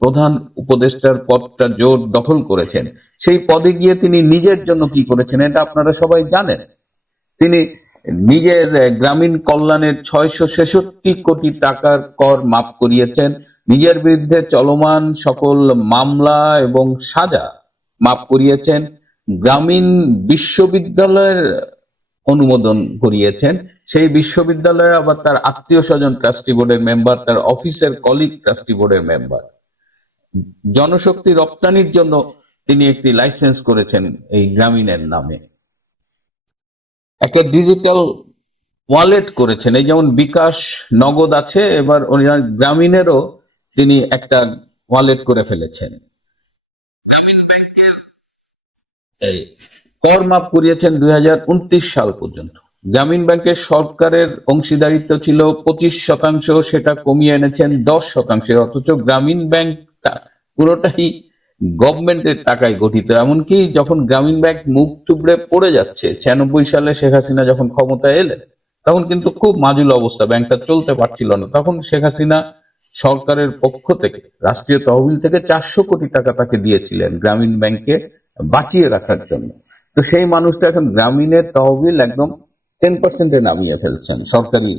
প্রধান উপদেষ্টার পদটা জোর দখল করেছেন। সেই পদে গিয়ে তিনি নিজের জন্য কি করেছেন, এটা আপনারা সবাই জানেন। তিনি নিজের গ্রামীণ কল্যাণের ছয়শো ছেষট্টি কোটি টাকার কর মাফ করিয়েছেন। নিজের বিরুদ্ধে চলমান সকল মামলা এবং সাজা মাফ করিয়েছেন। গ্রামীণ বিশ্ববিদ্যালয়ের অনুমোদন করিয়েছেন। সেই বিশ্ববিদ্যালয়ে আবার তার আত্মীয় স্বজন ট্রাস্টি বোর্ডের মেম্বার, তার অফিসের কলিগ ট্রাস্টি বোর্ডের মেম্বার। জনশক্তি রপ্তানির জন্য তিনি একটি লাইসেন্স করেছেন এই গ্রামীণের নামে। একটা ডিজিটাল ওয়ালেট করেছেন। এই যেমন বিকাশ নগদ আছে, এবার গ্রামীণেরও তিনি একটা ওয়ালেট করে ফেলেছেন। গ্রামীণ ব্যাংকের এই কর মাফ করিয়েছেন দুই হাজার উনত্রিশ সাল পর্যন্ত। গ্রামীণ ব্যাংকের সরকারের অংশীদারিত্ব ছিল পঁচিশ শতাংশ, সেটা কমিয়ে এনেছেন দশ শতাংশে, অথচ গ্রামীণ ব্যাংকটা পুরোটাই গভর্নমেন্টের টাকায় গঠিত। এমনকি যখন গ্রামীণ ব্যাংক মুখ টুবড়ে পড়ে যাচ্ছে, ছিয়ানব্বই সালে শেখ হাসিনা যখন ক্ষমতায় এলেন, তখন কিন্তু খুব মাজুল অবস্থা, ব্যাংকটা চলতে পারছিল না। তখন শেখ হাসিনা সরকারের পক্ষ থেকে, রাষ্ট্রীয় তহবিল থেকে চারশো কোটি টাকা তাকে দিয়েছিলেন গ্রামীণ ব্যাংকে বাঁচিয়ে রাখার জন্য। তো সেই মানুষটা এখন গ্রামীণের তহবিল একদম টেন পার্সেন্টে নামিয়ে ফেলছেন, সরকারি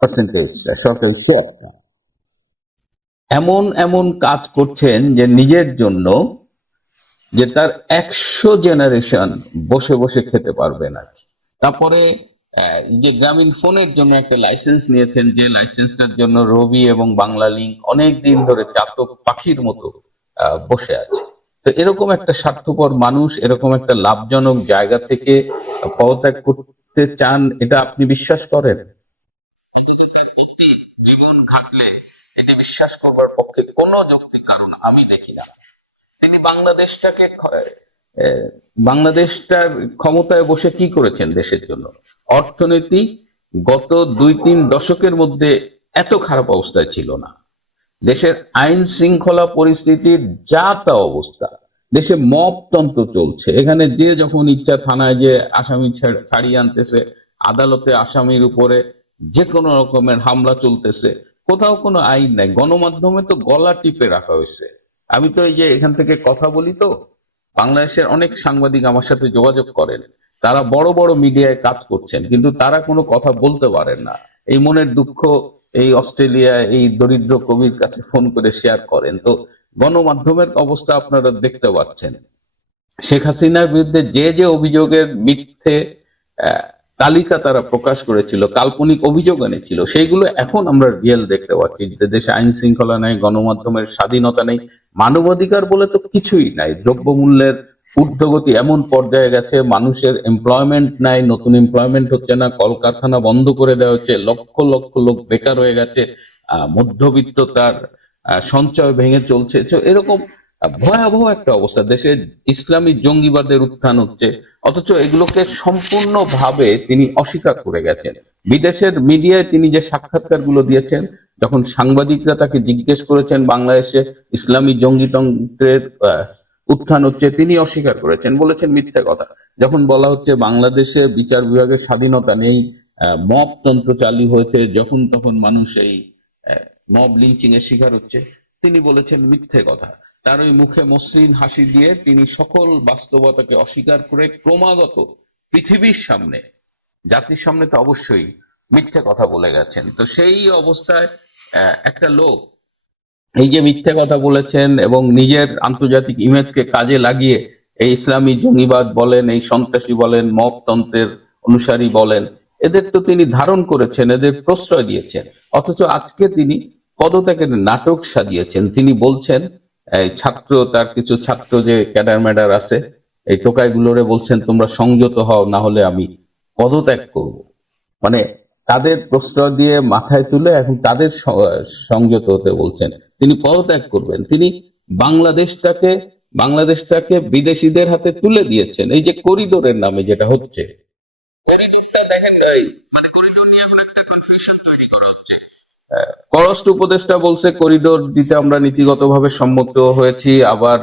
পার্সেন্টেজ সরকারি শেয়ারটা এমন এমন কাজ করছেন যে নিজের জন্য যে তার একশো জেনারেশন বসে বসে খেতে পারবে না। তারপরে যে গ্রামীণ ফোনের জন্য একটা লাইসেন্স নিয়েছেন, যে লাইসেন্সটার জন্য রবি এবং বাংলা লিঙ্ক অনেক দিন ধরে চাতক পাখির মতো বসে আছে। তো এরকম একটা স্বার্থপর মানুষ, এরকম একটা লাভজনক জায়গা থেকে পদত্যাগ করতে চান, এটা আপনি বিশ্বাস করেন? জীবন ঘাটলে এটা বিশ্বাস করবার পক্ষে কোনো যৌক্তিক কারণ আমি দেখি না। তিনি বাংলাদেশটাকে বাংলাদেশটার ক্ষমতায় বসে কি করেছেন দেশের জন্য? অর্থনীতি গত দুই তিন দশকের মধ্যে এত খারাপ অবস্থায় ছিল না। দেশের আইন শৃঙ্খলা পরিস্থিতির যা তা অবস্থা, দেশে মপতন্ত্র চলছে। এখানে যে যখন ইচ্ছা থানায় যে আসামি ছাড়িয়ে আনতেছে, আদালতে আসামির উপরে যে কোনো রকমের হামলা চলতেছে কোথাও কোনো আইন নাই। গণমাধ্যমে তো গলা টিপে রাখা হয়েছে। আমি তো এই যে এখান থেকে কথা বলি তো, বাংলাদেশের অনেক সাংবাদিক আমার সাথে যোগাযোগ করেন। তারা বড় বড় মিডিয়ায় কাজ করছেন, কিন্তু তারা কোনো কথা বলতে পারেন না। এই মনের দুঃখ, এই অস্ট্রেলিয়া এই দরিদ্র কবির কাছে ফোন করে শেয়ার করেন। তো গণমাধ্যমের অবস্থা আপনারা দেখতে পাচ্ছেন। শেখ হাসিনার বিরুদ্ধে যে যে অভিযোগের মিথ্যে তালিকা তারা প্রকাশ করেছিল, কাল্পনিক অভিযোগ এনেছিল, সেইগুলো এখন আমরা রিয়েল দেখতে পাচ্ছি। যে দেশে আইন শৃঙ্খলা নেই, গণমাধ্যমের স্বাধীনতা নেই, মানবাধিকার বলে তো কিছুই নাই। দ্রব্যমূল্যের ঊর্ধ্বগতি এমন পর্যায়ে গেছে, মানুষের এমপ্লয়মেন্ট নাই, নতুন এমপ্লয়মেন্ট হচ্ছে না, কলকারখানা বন্ধ করে দেওয়া হচ্ছে, লক্ষ লক্ষ লোক বেকার হয়ে গেছে মধ্যবিত্ত তার সঞ্চয় ভেঙে চলছে। এরকম ভয়াবহ একটা অবস্থা। দেশে ইসলামী জঙ্গিবাদের উত্থান হচ্ছে, অথচ এগুলোকে সম্পূর্ণভাবে তিনি অস্বীকার করে গেছেন। বিদেশের মিডিয়ায় তিনি যে সাক্ষাৎকারগুলো দিয়েছেন, যখন সাংবাদিকরা তাকে জিজ্ঞেস করেছেন বাংলাদেশে ইসলামী জঙ্গিতন্ত্রের উত্থান হচ্ছে, তিনি অস্বীকার করেছেন, বলেছেন মিথ্যে কথা। যখন বলা হচ্ছে বাংলাদেশে বিচার বিভাগের স্বাধীনতা নেই মব তন্ত্র চালু হয়েছে, যখন তখন মানুষ এই মব লিঞ্চিং এর শিকার হচ্ছে, তিনি বলেছেন মিথ্যে কথা। তার ওই মুখে মসৃণ হাসি দিয়ে তিনি সকল বাস্তবতাকে অস্বীকার করে ক্রমাগত পৃথিবীর সামনে, জাতির সামনে তো অবশ্যই মিথ্যে কথা বলে গেছেন। তো সেই অবস্থায় একটা লোক এই যে মিথ্যে কথা বলেছেন এবং নিজের আন্তর্জাতিক ইমেজকে কাজে লাগিয়ে এই ইসলামী জঙ্গিবাদ বলেন, এই সন্ত্রাসী বলেন মপতন্ত্রের অনুসারী বলেন, এদের তো তিনি ধারণ করেছেন, এদের প্রশ্রয় দিয়েছেন। অথচ আজকে তিনি পদত্যাগের নাটক সাজিয়েছেন। তিনি বলছেন ছাত্র, তার কিছু ছাত্র যে ক্যাডার ম্যাডার আছে, এই টোকাইগুলোরে বলছেন, তোমরা সংযত হও, না হলে আমি পদত্যাগ করব। মানে তাদের প্রশ্ন দিয়ে মাথায় তুলে এখন তাদের সংযত হতে বলছেন। তিনি পদত্যাগ করবেন। তিনি বাংলাদেশটাকে বাংলাদেশটাকে বিদেশিদের হাতে তুলে দিয়েছেন। এই যে করিডোরের নামে যেটা হচ্ছে, করিডোরটা দেখেন পররাষ্ট্র উপদেষ্টা বলছে, করিডোর দিতে আমরা নীতিগতভাবে সম্মত হয়েছি। আবার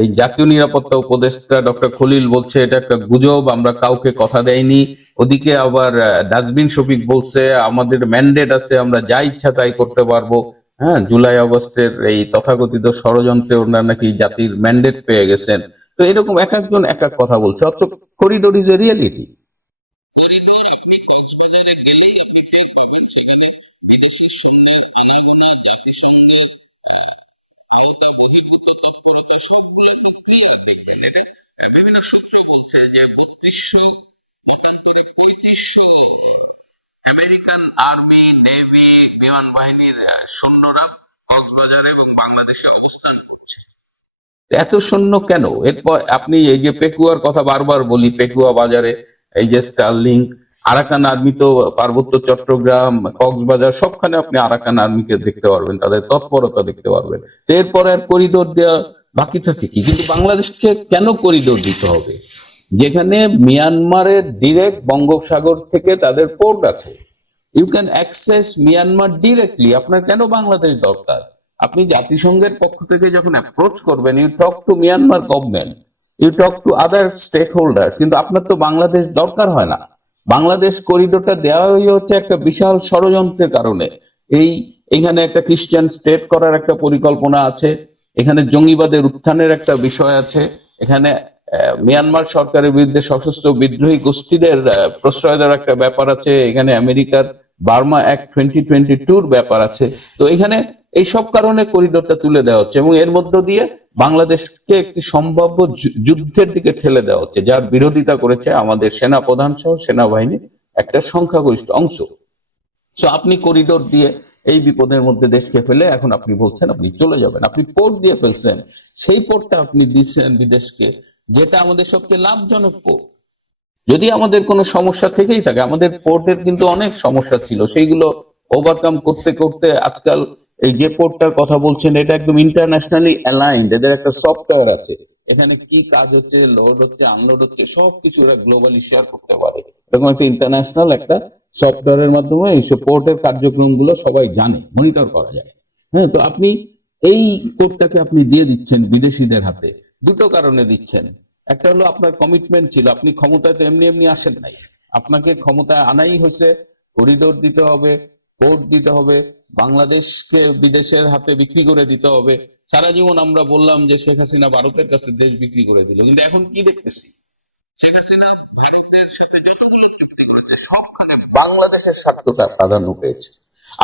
এই জাতীয় নিরাপত্তা উপদেষ্টা ডক্টর খলিল বলছে, এটা একটা গুজব, আমরা কাউকে কথা দেয়নি ওদিকে আবার ডাস্টবিন শফিক বলছে, আমাদের ম্যান্ডেট আছে, আমরা যা ইচ্ছা তাই করতে পারব। হ্যাঁ জুলাই আগস্টের এই তথাকথিত ষড়যন্ত্রে ওনারা নাকি জাতির ম্যান্ডেট পেয়ে গেছেন। তো এরকম এক একজন এক এক কথা বলছে, অথচ করিডোর ইজ এ রিয়েলিটি যে বত্রিশশো পঁচাত্তরে পঁয়ত্রিশশো আমেরিকান আর্মি, নেভি, বিমান বাহিনীর সৈন্যরা কক্সবাজার এবং বাংলাদেশে অবস্থান করছে। এত সৈন্য কেন? এরপর আপনি এই যে পেকুয়ার কথা বারবার বলি, পেকুয়া বাজারে, এই যে স্টার্লিং, আরাকান আর্মি তো পার্বত্য চট্টগ্রাম, কক্সবাজার, সবখানে আপনি আরাকান আর্মিকে দেখতে পারবেন, তাদের তৎপরতা দেখতে পারবেন। এরপরে আর করিডোর দেওয়া বাকি থাকে কি? কিন্তু বাংলাদেশকে কেন করিডোর দিতে হবে? যেখানে মিয়ানমারের ডিরেক্ট বঙ্গোপসাগর থেকে তাদের পোর্ট আছে। You can access Myanmar directly আপনার কেন বাংলাদেশ দরকার? আপনি জাতিসংঘের পক্ষ থেকে যখন অ্যাপ্রোচ করবেন you talk to Myanmar government you talk to other stakeholders কিন্তু আপনার তো বাংলাদেশ দরকার হয় না। বাংলাদেশ করিডোরটা দেওয়া হচ্ছে একটা বিশাল ষড়যন্ত্রের কারণে। এই, এখানে একটা খ্রিস্টান স্টেট করার একটা পরিকল্পনা আছে, এখানে জঙ্গিবাদের উত্থানের একটা বিষয় আছে, এখানে মিয়ানমার সরকারের বিরুদ্ধে সশস্ত্র বিদ্রোহী গোষ্ঠীদের প্রশ্রয় দেওয়ার একটা ব্যাপার আছে। এখানে আমেরিকার বার্মা অ্যাক্ট টোয়েন্টি টোয়েন্টি টুর ব্যাপার আছে। তো এখানে এই সব কারণে করিডোরটা তুলে দেওয়া হচ্ছে এবং এর মধ্য দিয়ে বাংলাদেশকে একটি সম্ভাব্য যুদ্ধের দিকে ঠেলে দেওয়া হচ্ছে, যার বিরোধিতা করেছে আমাদের সেনা প্রধান সহ সেনাবাহিনী একটা সংখ্যাগরিষ্ঠ অংশ। সো আপনি করিডোর দিয়ে এই বিপদের মধ্যে দেশকে ফেলে এখন আপনি বলছেন আপনি চলে যাবেন। আপনি পোর্ট দিয়ে ফেলছেন। সেই পোর্টটা আপনি দিচ্ছেন বিদেশকে, যেটা আমাদের সবচেয়ে লাভজনক পোর্ট যদি আমাদের কোনো সমস্যা থেকেই থাকে, আমাদের পোর্টের কিন্তু অনেক সমস্যা ছিল, সেইগুলো ওভারকাম করতে করতে আজকাল এই যে পোর্টটার কথা বলছেন, এটা একদম ইন্টারন্যাশনালি অ্যালাইন্ড এদের একটা সফটওয়্যার আছে। এখানে কি কাজ হচ্ছে লোড হচ্ছে আনলোড হচ্ছে, সবকিছু ওরা গ্লোবালি শেয়ার করতে পারে। এরকম একটা ইন্টারন্যাশনাল একটা সফটওয়্যারের মাধ্যমে এইসব পোর্টের কার্যক্রমগুলো সবাই জানে মনিটর করা যায়। হ্যাঁ তো আপনি এই কোডটাকে আপনি দিয়ে দিচ্ছেন বিদেশিদের হাতে। দুটো কারণে দিচ্ছেন। একটা হলো আপনার কমিটমেন্ট ছিল, আপনি ক্ষমতায় তো এমনি এমনি আসেন নাই। আপনাকে ক্ষমতায় আনাই হয়েছে করিডোর দিতে হবে পোর্ট দিতে হবে, বাংলাদেশকে বিদেশের হাতে বিক্রি করে দিতে হবে। সারা জীবন আমরা বললাম যে শেখ হাসিনা ভারতের কাছে দেশ বিক্রি করে দিল। কিন্তু এখন কি দেখতেছি? শেখ হাসিনা ভারতের সাথে যতগুলো চুক্তি করেছে সবখানে বাংলাদেশের স্বার্থটা প্রাধান্য পেয়েছে।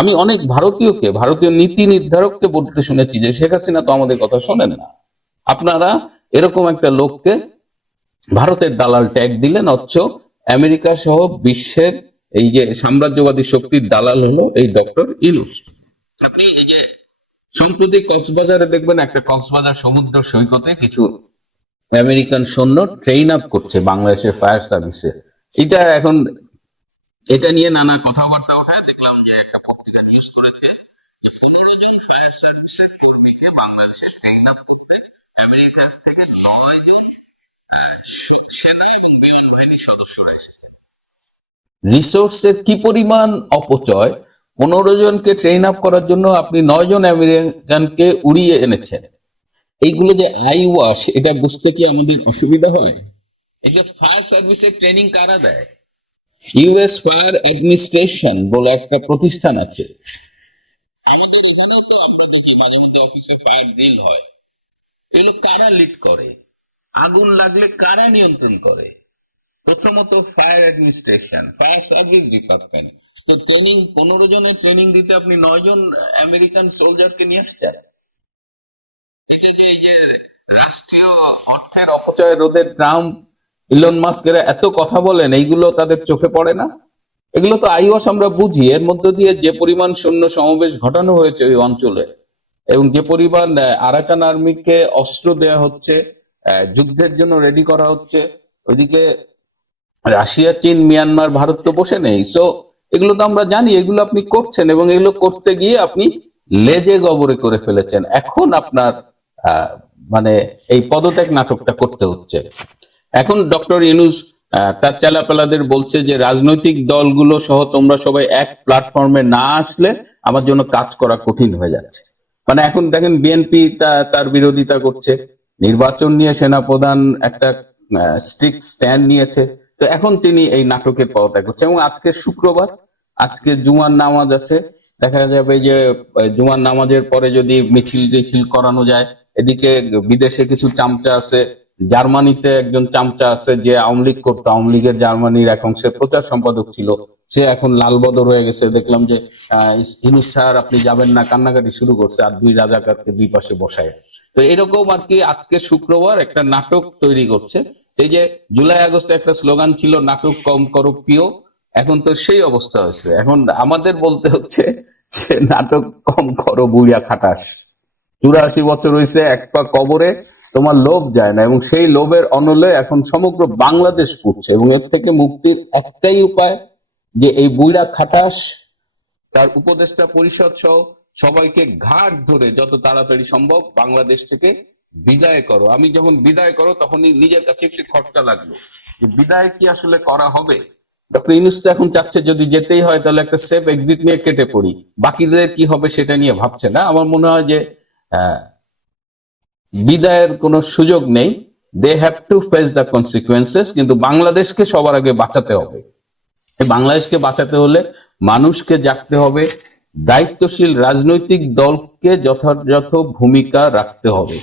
আমি অনেক ভারতীয়কে, ভারতীয় নীতি নির্ধারককে বলতে শুনেছি যে, শেখ হাসিনা তো আমাদের কথা শোনেন না। আপনারা এরকম একটা লোককে ভারতের দালাল ট্যাগ দিলেন, অথচ আমেরিকা সহ বিশ্বের এই যে সাম্রাজ্যবাদী শক্তির দালাল হলো এই ডক্টর ইলুস আপনি এই যে সম্প্রতি কক্সবাজারে দেখবেন, একটা কক্সবাজার সমুদ্র সৈকতে কিছু আমেরিকান সৈন্য ট্রেন আপ করছে বাংলাদেশের ফায়ার সার্ভিসে এটা এখন, এটা নিয়ে নানা কথাবার্তা ওঠায় দেখলাম যে একটা পত্রিকা নিউজ করেছে রিসোর্সের কি পরিমাণ অপচয়? পনেরো জনকে ট্রেন আপ করার জন্য আপনি নয় জন আমেরিকানকে উড়িয়ে এনেছেন। এইগুলো যে আই ওয়াশ এটা বুঝতে কি আমাদের অসুবিধা হয়? এই যে ফায়ার সার্ভিসের ট্রেনিং কারা দেয়? ইউএস ফায়ার অ্যাডমিনিস্ট্রেশন বলে একটা প্রতিষ্ঠান আছে। আমাদের এখানেও তো আমরা দেখি মাঝে মধ্যে অফিসে ফায়ার ড্রিল হয়। এগুলো কারা লিড করে? আগুন লাগলে কারা নিয়ন্ত্রণ করে? প্রথমত fire administration fire service department তো ট্রেনিং পনেরো জনের ট্রেনিং দিতে আপনি নয় জন আমেরিকান সোলজারকে নিয়ে আসছেন? রাষ্ট্রীয় অর্থের অপচয় রোধে ট্রাম্প, ইলন মাস্কের এত কথা বলেন, এইগুলো তাদের চোখে পড়ে না? এগুলো তো আইওয়াস আমরা বুঝি। এর মধ্য দিয়ে যে পরিমাণ সৈন্য সমাবেশ ঘটানো হয়েছে ওই অঞ্চলে এবং যে পরিমাণ আরাকান আর্মিকে অস্ত্র দেওয়া হচ্ছে যুদ্ধের জন্য রেডি করা হচ্ছে, ওইদিকে রাশিয়া, চীন, মিয়ানমার, ভারত তো বসে নেই। সো এগুলো তো আমরা জানি, এগুলো আপনি করছেন এবং এগুলো করতে গিয়ে আপনি লেজে গবরে করে ফেলেছেন। এখন আপনার মানে এই পদত্যাগ নাটকটা করতে হচ্ছে। এখন ডক্টর ইনুস তার চেলাপেলাদের বলছে যে রাজনৈতিক দলগুলো সহ তোমরা সবাই এক প্ল্যাটফর্মে না আসলে আমার জন্য কাজ করা কঠিন হয়ে যাচ্ছে। মানে এখন দেখেন বিএনপি তার বিরোধিতা করছে। নির্বাচন নিয়ে সেনাপ্রধান একটা স্ট্রিক্ট স্ট্যান্ড নিয়েছে। তো এখন তিনি এই নাটকের পদত্যাগ করছে। এবং আজকে শুক্রবার, আজকে জুমার নামাজ আছে। দেখা যাবে যে জুমার নামাজের পরে যদি মিছিল টিছিল করানো যায় এদিকে বিদেশে কিছু চামচা আছে জার্মানিতে একজন চামচা আছে যে আওয়ামী লীগ করতো আওয়ামী লীগের জার্মানির এক অংশের প্রচার সম্পাদক ছিল সে এখন লালবদর হয়ে গেছে। দেখলাম যে আহ, ইউনূস স্যার আপনি যাবেন না কান্নাকাটি শুরু করছে আর দুই রাজাকারকে দুই পাশে বসায়। তো এরকম আর কি আজকে শুক্রবার একটা নাটক তৈরি করছে। এই যে জুলাই আগস্টে একটা স্লোগান ছিল নাটক কম করো প্রিয়। এখন তো সেই অবস্থা হয়েছে। এখন আমাদের বলতে হচ্ছে যে নাটক কম করো, বুড়িয়া খাটাস। চুরাশি বছর হয়েছে এক পা কবরে, তোমার লোভ যায় না। এবং সেই লোভের অনলে এখন সমগ্র বাংলাদেশ পুড়ছে। এবং এর থেকে মুক্তির একটাই উপায় যে এই বুইড়া খাটাস, তার উপদেষ্টা পরিষদ সহ সবাইকে ঘাট ধরে যত তাড়াতাড়ি সম্ভব বাংলাদেশ থেকে বিদায় করো। আমি যখন বিদায় করো, তখনই নিজের কাছে একটু খটকা লাগল। বিদায় কি আসলে করা হবে? ডক্টর ইউনুস তো এখন চাচ্ছে যদি যেতেই হয় তাহলে একটা সেফ এক্সিট নিয়ে কেটে পড়ি। বাকিদের কি হবে সেটা নিয়ে ভাবছে না। আমার মনে হয় যে বিদায়ের কোনো সুযোগ নেই। They have to face the consequences কিন্তু বাংলাদেশকে সবার আগে বাঁচাতে হবে। বাংলাদেশকে বাঁচাতে হলে মানুষকে জাগতে হবে, দায়িত্বশীল রাজনৈতিক দলকে যথাযথ ভূমিকা রাখতে হবে।